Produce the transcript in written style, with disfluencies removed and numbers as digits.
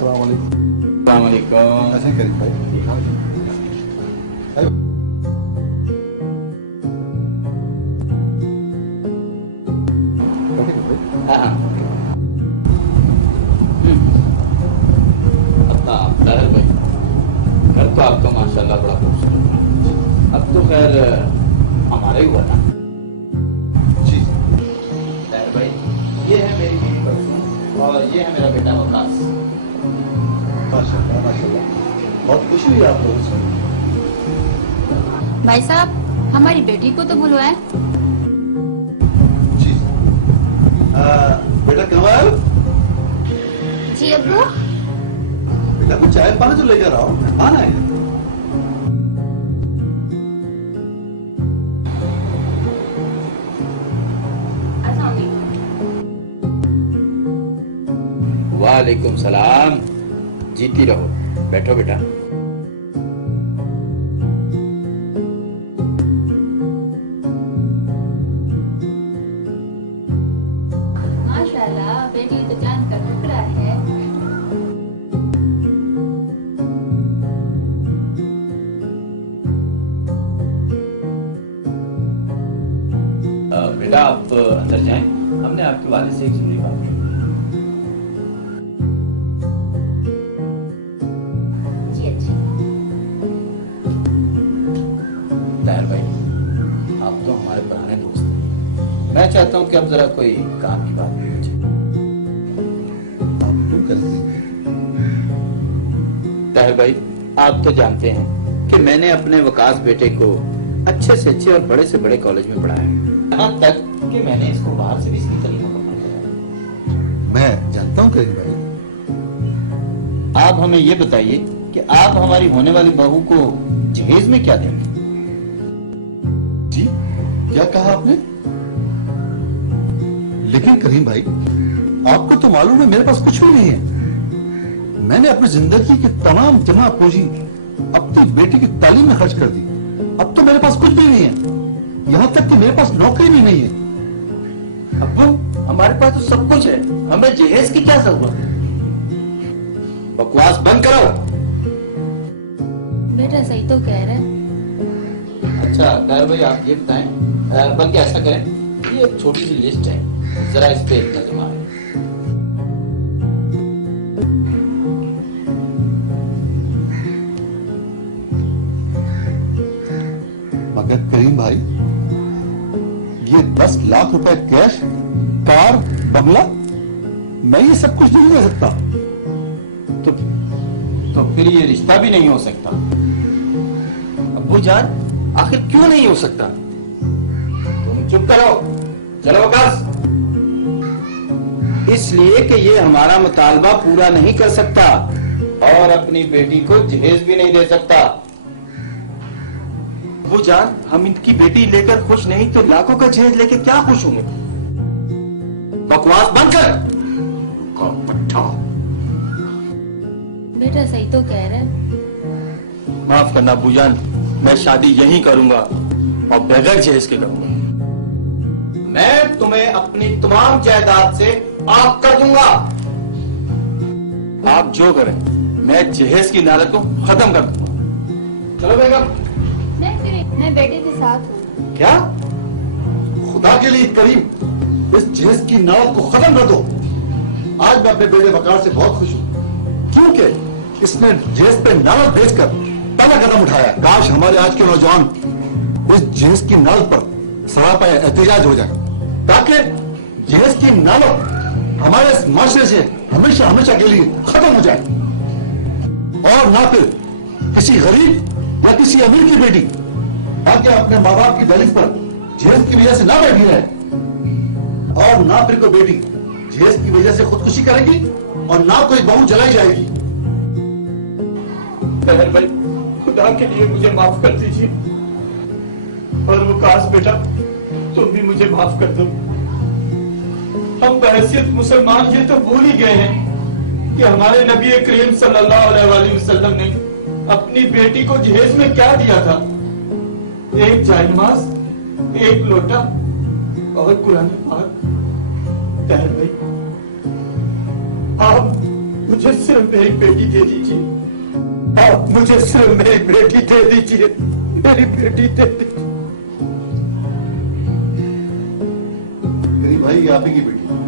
अस्सलाम वालेकुम। अस्सलाम वालेकुम। कैसे करीम भाई? हाँ। ताहिर भाई, घर तो आपका माशाल्लाह बड़ा खूबसूरत है। अब तो खैर हमारा ही हुआ ना। जी ताहिर भाई, ये है मेरी बीवी परसों और ये है मेरा बेटा वकास। माशाल्लाह माशाल्लाह, बहुत खुशी हुई आप लोगों से। भाई साहब, हमारी बेटी को तो बुलवाएं। जी बेटा कमाल, जी अब्बू। बेटा कुछ चाय पानी तो लेकर आओ, मेहमान आए हैं। वालेकुम सलाम। जीती रहो, बैठो बेटा। माशाल्लाह, बेटी तो जान का टुकड़ा है। बेटा आप अंदर जाएं, हमने आपके वालिद से एक जरूरी बात की। जी अच्छा। ताहिर भाई, आप तो हमारे पुराने दोस्त हैं। मैं चाहता हूँ कि अब जरा कोई काम की बात नहीं हो। आप क्यों करेंगे? ताहिर भाई, आप तो जानते हैं कि मैंने अपने वकास बेटे को अच्छे से अच्छे और बड़े से बड़े कॉलेज में पढ़ाया है, यहाँ तक कि मैंने इसको बाहर से भी इसकी तालीम मुकम्मल कराया। मैं जानता हूँ करीम भाई। आप हमें ये बताइए कि आप हमारी होने वाली बहू को जहेज में क्या देंगे? जी क्या कहा आपने? लेकिन करीम भाई, आपको तो मालूम है मेरे पास कुछ भी नहीं है। मैंने अपनी जिंदगी की तमाम जमा पूंजी अपनी बेटी की तालीम में खर्च कर दी। अब तो मेरे पास कुछ भी नहीं है, यहाँ तक कि मेरे पास नौकरी भी नहीं है। अब्बू, हमारे पास तो सब कुछ है, हमें जहेज की क्या जरूरत है? बकवास बंद करो। बेटा सही तो कह रहे हैं। अच्छा ताहिर भाई, आप ये बताएं, बल्कि ऐसा करें, ये एक छोटी सी लिस्ट है, जरा इस पे एक नजर मारें। मगर करीम भाई, ये 10 लाख रुपए कैश, कार, बंगला, मैं ये सब कुछ नहीं ले सकता। तो फिर ये रिश्ता भी नहीं हो सकता। अब्बू जान, आखिर क्यों नहीं हो सकता? तुम चुप करो। चलो वकास। इसलिए कि ये हमारा मुतालबा पूरा नहीं कर सकता और अपनी बेटी को जहेज भी नहीं दे सकता। अब्बू जान, हम इनकी बेटी लेकर खुश नहीं तो लाखों का जहेज लेके क्या खुश होंगे? बकवास बंद कर। पट्टा। बेटा सही तो कह रहे हैं। माफ करना अब्बू जान, मैं शादी यहीं करूंगा और बगैर जहेज के करूंगा। मैं तुम्हें अपनी तमाम जायदाद से आफ कर दूंगा। आप जो करें, मैं जहेज की लालच को खत्म कर दूंगा। चलो बेगम। मैं बेटे के साथ हूँ। क्या? खुदा के लिए करीम, इस जहेज की नाव को खत्म कर दो। आज मैं अपने बेटे वकार से बहुत खुश हूँ, क्योंकि इसने जहेज पे नाव भेजकर पहला कदम उठाया। काश हमारे आज के नौजवान इस जहेज की नाव पर सरापा एहतजाज हो जाए, ताकि जहेज की नाव हमारे इस माशरे से हमेशा हमेशा के लिए खत्म हो जाए और ना फिर किसी गरीब या किसी अमीर की बेटी ताकि अपने माँ बाप की दहलीज पर जहेज की वजह से ना बैठी रहे, और ना फिर कोई बेटी जहेज की वजह से खुदकुशी करेगी और ना कोई बहू जलाई जाएगी। ताहिर भाई, खुदा के लिए मुझे माफ कर दीजिए, और वकास बेटा, तुम भी मुझे माफ कर दो। हम बहैसियत मुसलमान ये तो भूल ही गए हैं कि हमारे नबी करीम सल्लल्लाहु अलैहि वसल्लम ने अपनी बेटी को जहेज में क्या दिया था? एक जायनमाज, एक लोटा और कुरान पाक। ताहिर भाई, आप मुझे सिर्फ मेरी बेटी दे दीजिए। आप मुझे सिर्फ मेरी बेटी दे दीजिए, मेरी बेटी दे दीजिए। मेरी भाई आप ही की बेटी